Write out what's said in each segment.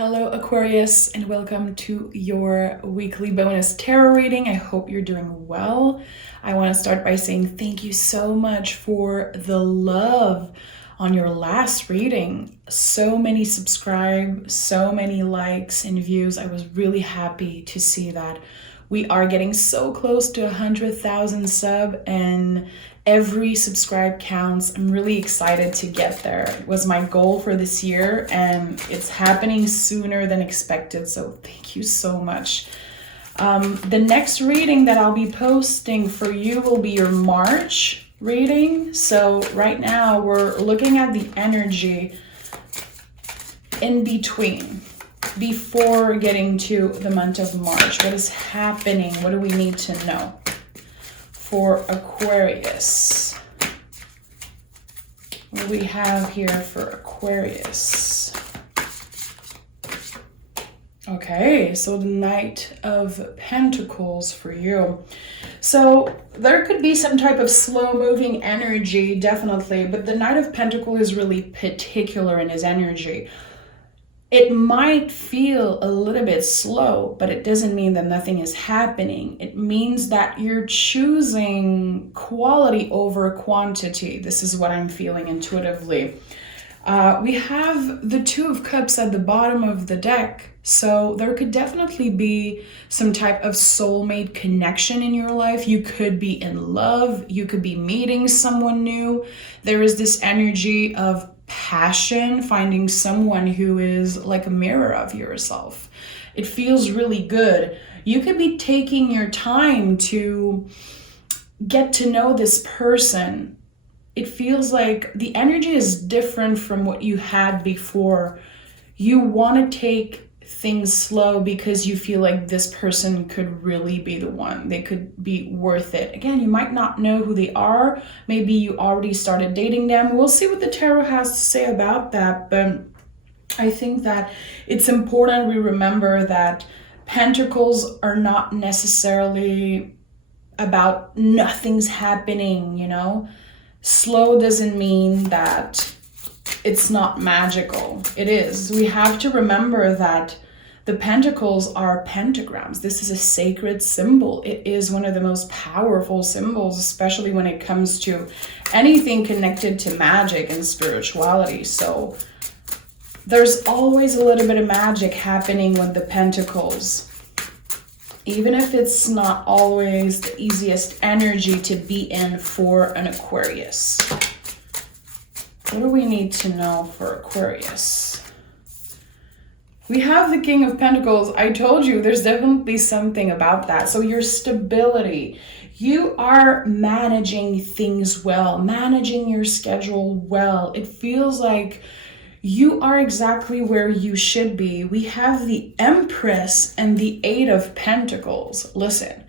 Hello Aquarius, and welcome to your weekly bonus tarot reading. I hope you're doing well. I want to start by saying thank you so much for the love on your last reading. So many subscribe, so many likes and views. I was really happy to see that. We are getting so close to 100,000 sub, and every subscribe counts. I'm really excited to get there. It was my goal for this year and it's happening sooner than expected. So thank you so much. The next reading that I'll be posting for you will be your March reading. So right now we're looking at the energy in between, before getting to the month of March. What is happening? What do we need to know for Aquarius? What do we have here for Aquarius? Okay, so the Knight of Pentacles for you. So there could be some type of slow moving energy, definitely, but the Knight of Pentacles is really particular in his energy. It might feel a little bit slow, but it doesn't mean that nothing is happening. It means that you're choosing quality over quantity. This is what I'm feeling intuitively. We have the Two of Cups at the bottom of the deck. So there could definitely be some type of soulmate connection in your life. You could be in love. You could be meeting someone new. There is this energy of passion, finding someone who is like a mirror of yourself. It feels really good. You could be taking your time to get to know this person. It feels like the energy is different from what you had before. You want to take things slow because you feel like this person could really be the one. They could be worth it. Again, you might not know who they are. Maybe you already started dating them. We'll see what the tarot has to say about that. But I think that it's important we remember that pentacles are not necessarily about nothing's happening, you know? Slow doesn't mean that it's not magical. It is. We have to remember that the pentacles are pentagrams. This is a sacred symbol. It is one of the most powerful symbols, especially when it comes to anything connected to magic and spirituality. So there's always a little bit of magic happening with the pentacles, even if it's not always the easiest energy to be in for an Aquarius. What do we need to know for Aquarius? We have the King of Pentacles. I told you there's definitely something about that. So your stability, you are managing things well, managing your schedule well. It feels like you are exactly where you should be. We have the Empress and the Eight of Pentacles. Listen,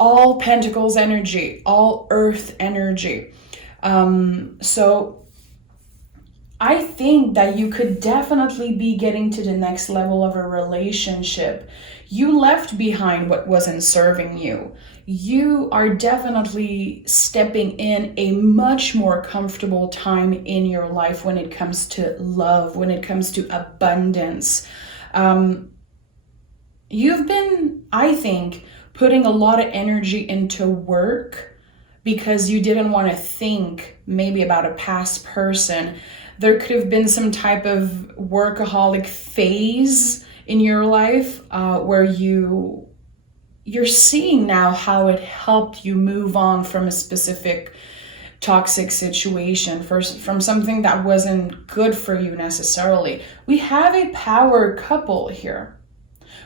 all Pentacles energy, all Earth energy. So I think that you could definitely be getting to the next level of a relationship. You left behind what wasn't serving you. You are definitely stepping in a much more comfortable time in your life when it comes to love, when it comes to abundance. You've been, I think, putting a lot of energy into work because you didn't want to think maybe about a past person. There could have been some type of workaholic phase in your life where you're seeing now how it helped you move on from a specific toxic situation, from something that wasn't good for you necessarily. We have a power couple here.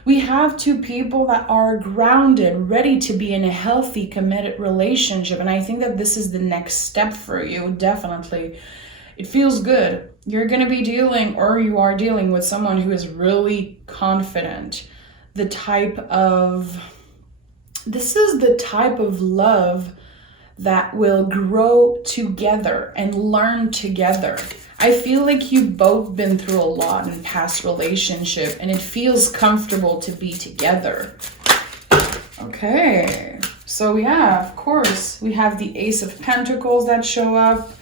We have two people that are grounded, ready to be in a healthy, committed relationship. And I think that this is the next step for you, definitely. It feels good. You're going to be dealing, or you are dealing with someone who is really confident. This is the type of love that will grow together and learn together. I feel like you've both been through a lot in past relationship and it feels comfortable to be together. Okay, so yeah, of course, we have the Ace of Pentacles that show up.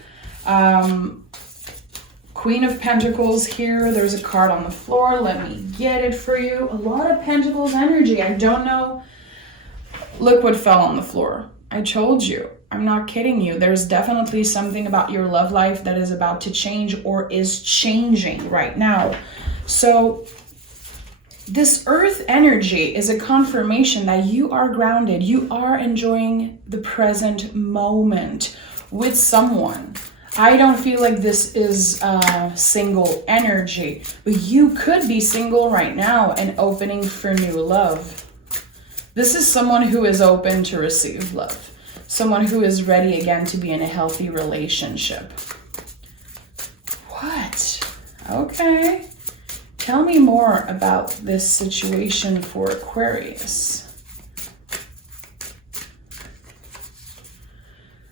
Queen of Pentacles here. There's a card on the floor. Let me get it for you. A lot of Pentacles energy. I don't know. Look what fell on the floor. I told you. I'm not kidding you. There's definitely something about your love life that is about to change or is changing right now. So this earth energy is a confirmation that you are grounded. You are enjoying the present moment with someone. I don't feel like this is single energy, but you could be single right now and opening for new love. This is someone who is open to receive love. Someone who is ready again to be in a healthy relationship. What? Okay. Tell me more about this situation for Aquarius.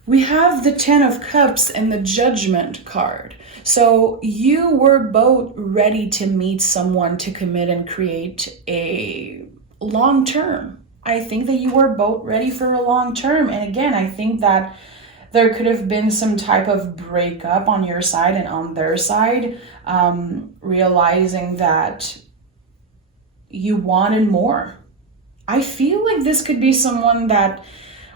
We have the Ten of Cups and the Judgment card. So you were both ready to meet someone to commit and create a long-term. I think that you were both ready for a long term. And again, I think that there could have been some type of breakup on your side and on their side, realizing that you wanted more. I feel like this could be someone that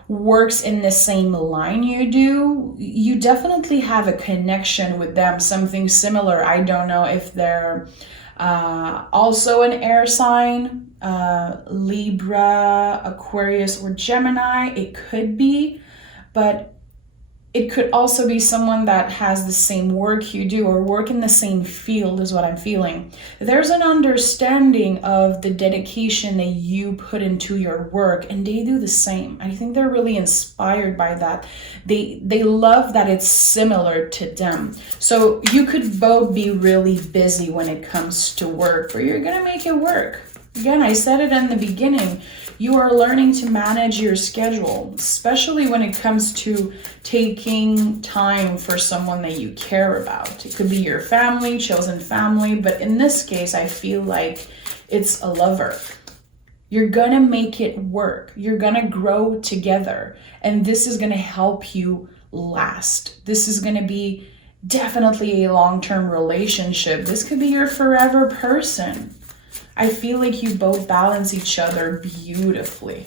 works in the same line you do. You definitely have a connection with them, something similar. I don't know if they're also an air sign, Libra, Aquarius, or Gemini. It could be, but it could also be someone that has the same work you do or work in the same field is what I'm feeling. There's an understanding of the dedication that you put into your work, and they do the same. I think they're really inspired by that. They love that it's similar to them. So you could both be really busy when it comes to work, but you're gonna make it work. Again, I said it in the beginning. You are learning to manage your schedule, especially when it comes to taking time for someone that you care about. It could be your family, chosen family, but in this case, I feel like it's a lover. You're gonna make it work. You're gonna grow together, and this is gonna help you last. This is gonna be definitely a long-term relationship. This could be your forever person. I feel like you both balance each other beautifully.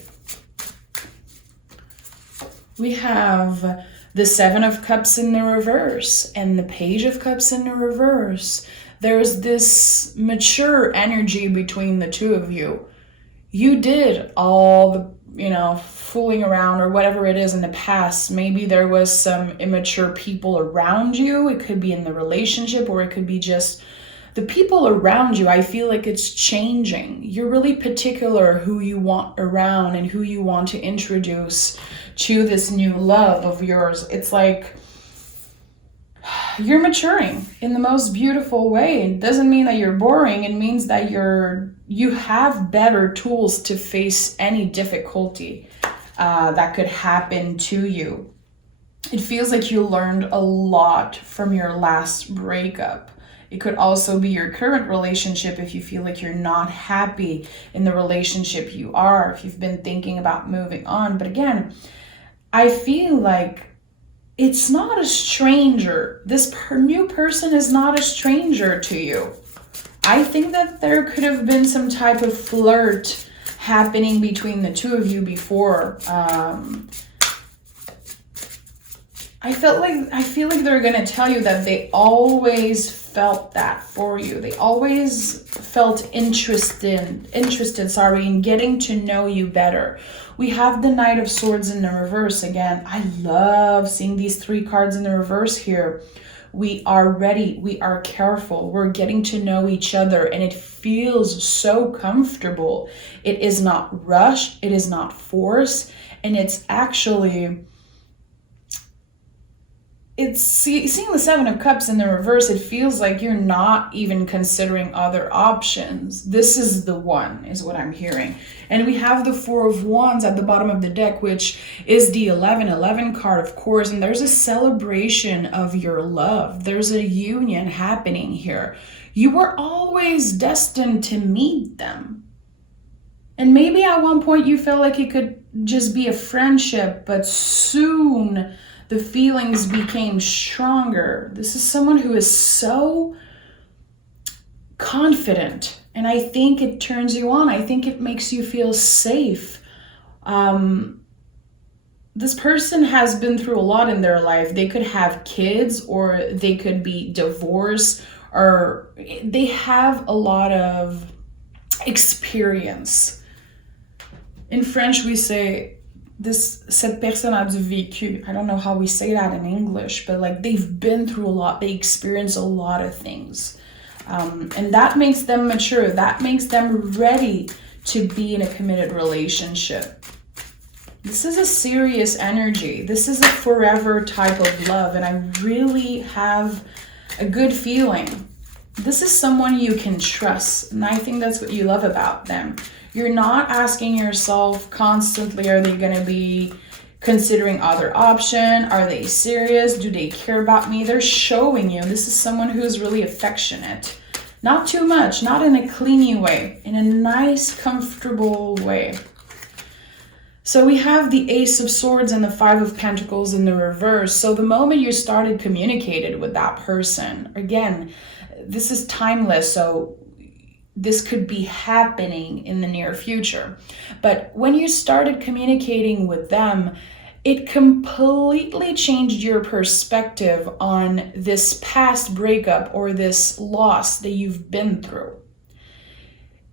We have the Seven of Cups in the reverse and the Page of Cups in the reverse. There's this mature energy between the two of you. You did all the, fooling around or whatever it is in the past. Maybe there was some immature people around you. It could be in the relationship, or it could be just the people around you. I feel like it's changing. You're really particular who you want around and who you want to introduce to this new love of yours. It's like you're maturing in the most beautiful way. It doesn't mean that you're boring. It means that you have better tools to face any difficulty that could happen to you. It feels like you learned a lot from your last breakup. It could also be your current relationship if you feel like you're not happy in the relationship you are, if you've been thinking about moving on. But again, I feel like it's not a stranger. This new person is not a stranger to you. I think that there could have been some type of flirt happening between the two of you before. I feel like they're gonna tell you that they always felt that for you. They always felt interested in getting to know you better. We have the Knight of Swords in the reverse again. I love seeing these three cards in the reverse here. We are ready. We are careful. We're getting to know each other, and it feels so comfortable. It is not rushed. It is not forced, and it's actually seeing the Seven of Cups in the reverse. It feels like you're not even considering other options. This is the one, is what I'm hearing. And we have the Four of Wands at the bottom of the deck, which is the 11 card, of course. And there's a celebration of your love. There's a union happening here. You were always destined to meet them. And maybe at one point you felt like it could just be a friendship, but soon The feelings became stronger. This is someone who is so confident, and I think it turns you on. I think it makes you feel safe. This person has been through a lot in their life. They could have kids, or they could be divorced, or they have a lot of experience. In French, we say cette personne a du vécu. I don't know how we say that in English, but like they've been through a lot. They experience a lot of things. And that makes them mature. That makes them ready to be in a committed relationship. This is a serious energy. This is a forever type of love. And I really have a good feeling. This is someone you can trust. And I think that's what you love about them. You're not asking yourself constantly, are they going to be considering other option? Are they serious? Do they care about me? They're showing you this is someone who's really affectionate. Not too much, not in a clingy way, in a nice, comfortable way. So we have the Ace of Swords and the Five of Pentacles in the reverse. So the moment you started communicating with that person, again, this is timeless, so this could be happening in the near future. But when you started communicating with them, it completely changed your perspective on this past breakup or this loss that you've been through.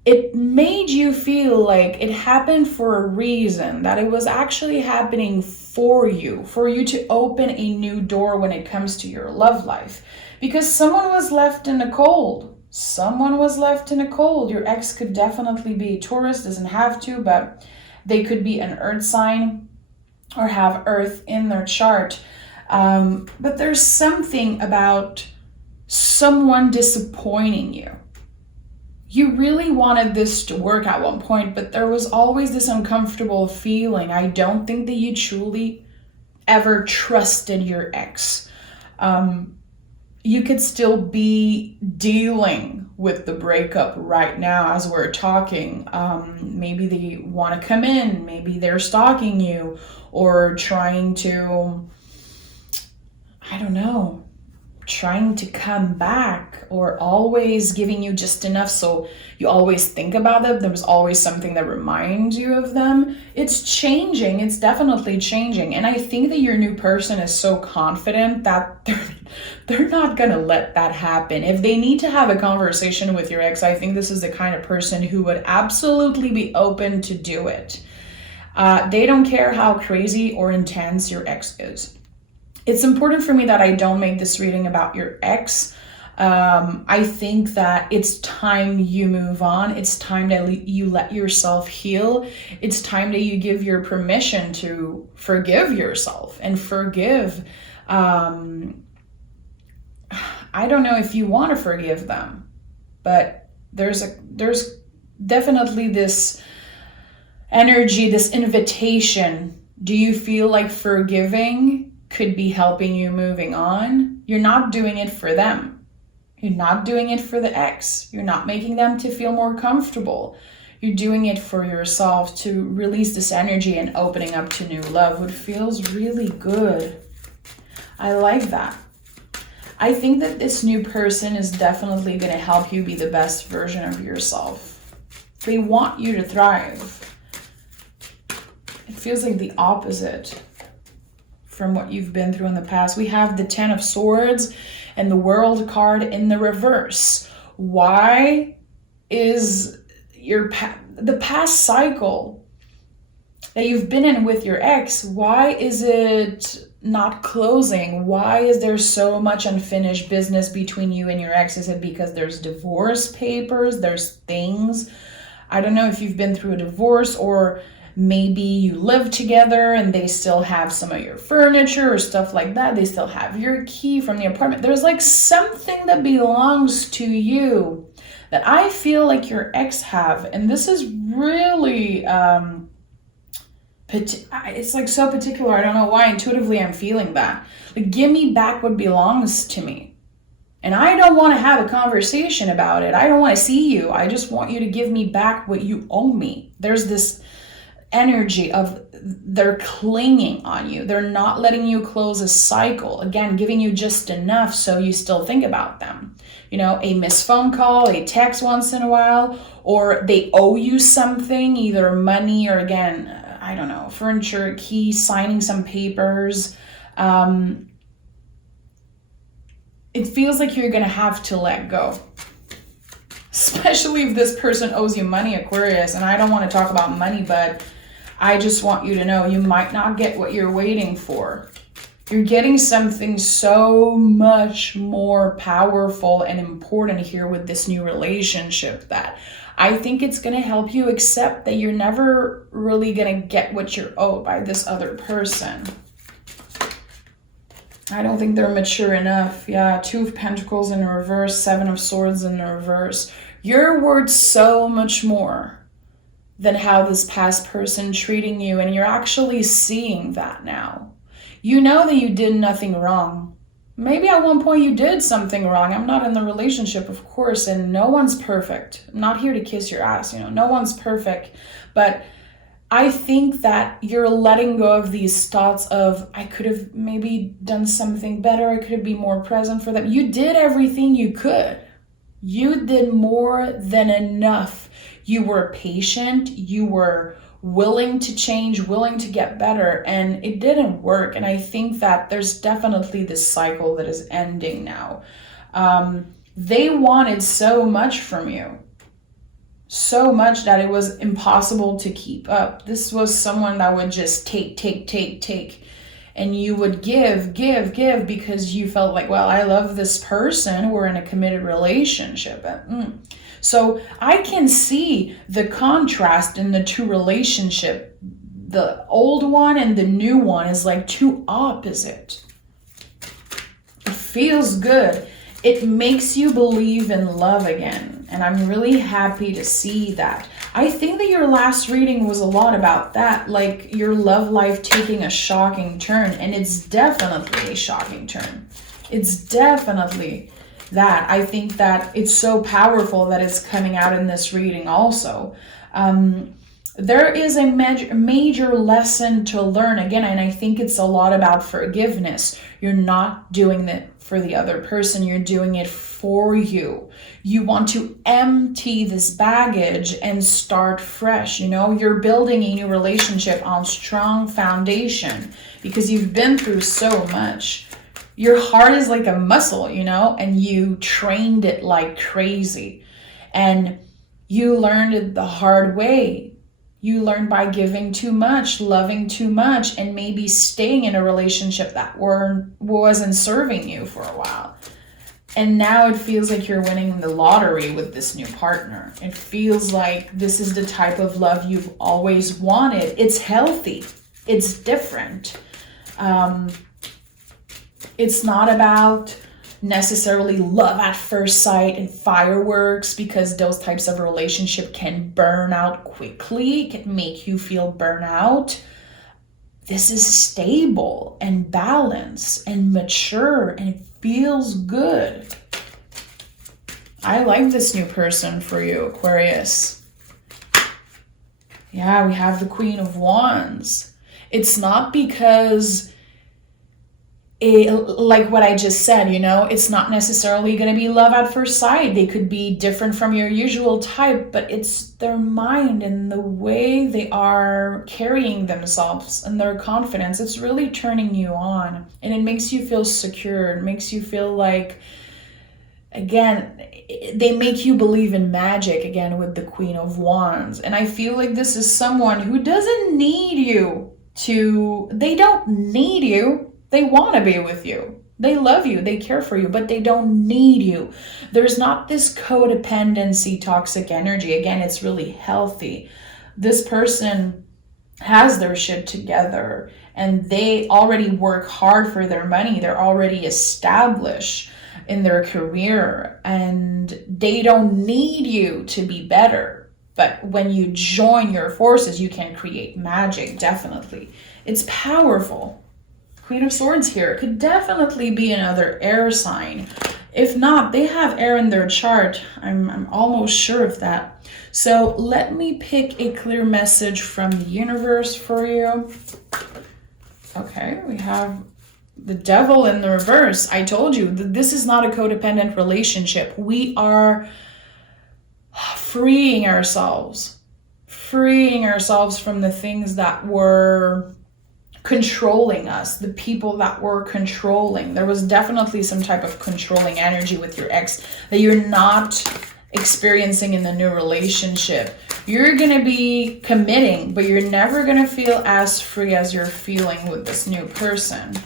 It made you feel like it happened for a reason, that it was actually happening for you to open a new door when it comes to your love life. Because someone was left in the cold. Someone was left in the cold. Your ex could definitely be Taurus, doesn't have to, but they could be an earth sign or have earth in their chart. But there's something about someone disappointing you. You really wanted this to work at one point, but there was always this uncomfortable feeling. I don't think that you truly ever trusted your ex. You could still be dealing with the breakup right now as we're talking. Maybe they want to come in, maybe they're stalking you, or trying to, I don't know, trying to come back, or always giving you just enough so you always think about them. There's always something that reminds you of them. It's changing. It's definitely changing. And I think that your new person is so confident that they're not gonna let that happen. If they need to have a conversation with your ex, I think this is the kind of person who would absolutely be open to do it. They don't care how crazy or intense your ex is. It's important for me that I don't make this reading about your ex. I think that it's time you move on. It's time that you let yourself heal. It's time that you give your permission to forgive yourself and forgive. I don't know if you want to forgive them, but there's definitely this energy, this invitation. Do you feel like forgiving could be helping you moving on? You're not doing it for them. You're not doing it for the ex. You're not making them to feel more comfortable. You're doing it for yourself to release this energy and opening up to new love, which feels really good. I like that. I think that this new person is definitely going to help you be the best version of yourself. They want you to thrive. It feels like the opposite from what you've been through in the past. We have the Ten of Swords and the World card in the reverse. Why is the past cycle that you've been in with your ex, why is it not closing? Why is there so much unfinished business between you and your ex? Is it because there's divorce papers? There's things. I don't know if you've been through a divorce, or maybe you live together and they still have some of your furniture or stuff like that. They still have your key from the apartment. There's like something that belongs to you that I feel like your ex have. And this is really, it's like so particular. I don't know why. Intuitively, I'm feeling that. Like, give me back what belongs to me. And I don't want to have a conversation about it. I don't want to see you. I just want you to give me back what you owe me. There's this energy of they're clinging on you. They're not letting you close a cycle. Again, giving you just enough so you still think about them. You know, a missed phone call, a text once in a while, or they owe you something, either money or, again, I don't know, furniture, key, signing some papers. It feels like you're going to have to let go. Especially if this person owes you money, Aquarius. And I don't want to talk about money, but I just want you to know you might not get what you're waiting for. You're getting something so much more powerful and important here with this new relationship that I think it's going to help you accept that you're never really going to get what you're owed by this other person. I don't think they're mature enough. Yeah, 2 of Pentacles in reverse, 7 of Swords in reverse. You're worth so much more than how this past person treating you, and you're actually seeing that now. You know that you did nothing wrong. Maybe at one point you did something wrong. I'm not in the relationship, of course, and no one's perfect. I'm not here to kiss your ass, no one's perfect. But I think that you're letting go of these thoughts of, I could have maybe done something better. I could be more present for them. You did everything you could. You did more than enough. You were patient. You were willing to change, willing to get better, and it didn't work. And I think that there's definitely this cycle that is ending now. They wanted so much from you. So much that it was impossible to keep up. This was someone that would just take. And you would give because you felt like, well, I love this person. We're in a committed relationship. So I can see the contrast in the 2 relationship. The old one and the new one is like 2 opposite. It feels good. It makes you believe in love again. And I'm really happy to see that. I think that your last reading was a lot about that, like your love life taking a shocking turn. And it's definitely a shocking turn. It's definitely that. I think that it's so powerful that it's coming out in this reading also. There is a major lesson to learn again, and I think it's a lot about forgiveness. You're not doing it for the other person. You're doing it for you. You want to empty this baggage and start fresh. You're building a new relationship on strong foundation because you've been through so much. Your heart is like a muscle, and you trained it like crazy. And you learned it the hard way. You learned by giving too much, loving too much, and maybe staying in a relationship that wasn't serving you for a while. And now it feels like you're winning the lottery with this new partner. It feels like this is the type of love you've always wanted. It's healthy. It's different. It's not about necessarily love at first sight and fireworks, because those types of relationship can burn out quickly, can make you feel burnout. This is stable and balanced and mature, and it feels good. I like this new person for you, Aquarius. Yeah, we have the Queen of Wands. It's not because like what I just said, it's not necessarily going to be love at first sight. They could be different from your usual type, but it's their mind and the way they are carrying themselves and their confidence. It's really turning you on, and it makes you feel secure. It makes you feel like, again, they make you believe in magic again with the Queen of Wands. And I feel like this is someone who doesn't need you they don't need you. They want to be with you. They love you. They care for you, but they don't need you. There's not this codependency, toxic energy. Again, it's really healthy. This person has their shit together, and they already work hard for their money. They're already established in their career, and they don't need you to be better. But when you join your forces, you can create magic, definitely. It's powerful. Queen of Swords here. It could definitely be another air sign. If not, they have air in their chart. I'm almost sure of that. So let me pick a clear message from the universe for you. Okay, we have the devil in the reverse. I told you that this is not a codependent relationship. We are freeing ourselves from the things that were controlling us, the people that were controlling. There was definitely some type of controlling energy with your ex that you're not experiencing in the new relationship. You're gonna be committing, but you're never gonna feel as free as you're feeling with this new person.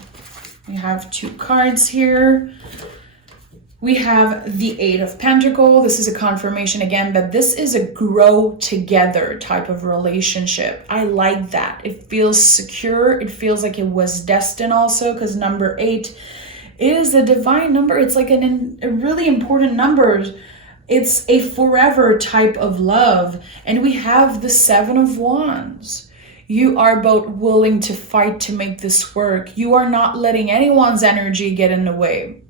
We have 2 cards here. We have the 8 of Pentacles. This is a confirmation again that this is a grow together type of relationship. I like that. It feels secure. It feels like it was destined also, because number 8 is a divine number. It's like a really important number. It's a forever type of love. And we have the 7 of Wands. You are both willing to fight to make this work. You are not letting anyone's energy get in the way,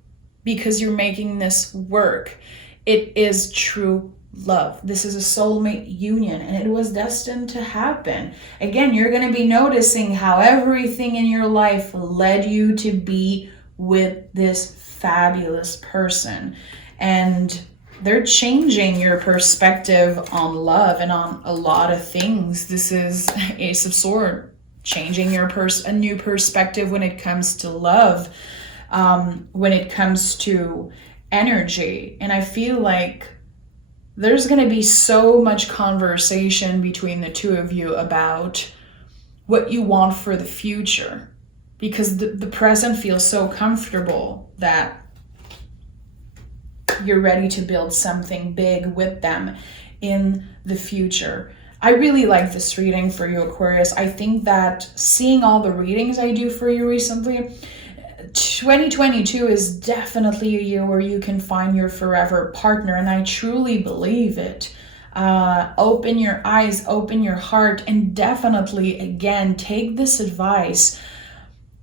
because you're making this work. It is true love. This is a soulmate union, and it was destined to happen. Again, you're going to be noticing how everything in your life led you to be with this fabulous person. And they're changing your perspective on love and on a lot of things. This is Ace of Swords, changing your a new perspective when it comes to love. When it comes to energy. And I feel like there's going to be so much conversation between the 2 of you about what you want for the future, because the present feels so comfortable that you're ready to build something big with them in the future. I really like this reading for you, Aquarius. I think that seeing all the readings I do for you recently, 2022 is definitely a year where you can find your forever partner, and I truly believe it. Open your eyes, open your heart, and definitely, again, take this advice.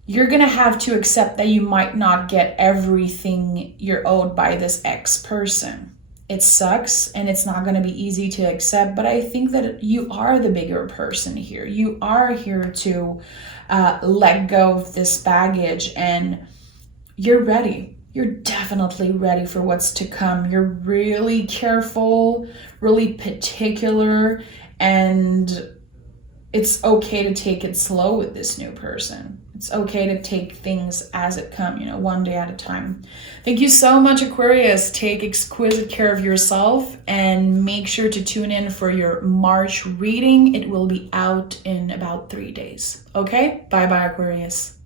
You're going to have to accept that you might not get everything you're owed by this ex person. It sucks, and it's not going to be easy to accept, but I think that you are the bigger person here. You are here to let go of this baggage, and you're ready. You're definitely ready for what's to come. You're really careful, really particular, and it's okay to take it slow with this new person. It's okay to take things as it come, one day at a time. Thank you so much, Aquarius. Take exquisite care of yourself, and make sure to tune in for your March reading. It will be out in about 3 days. Okay? Bye-bye, Aquarius.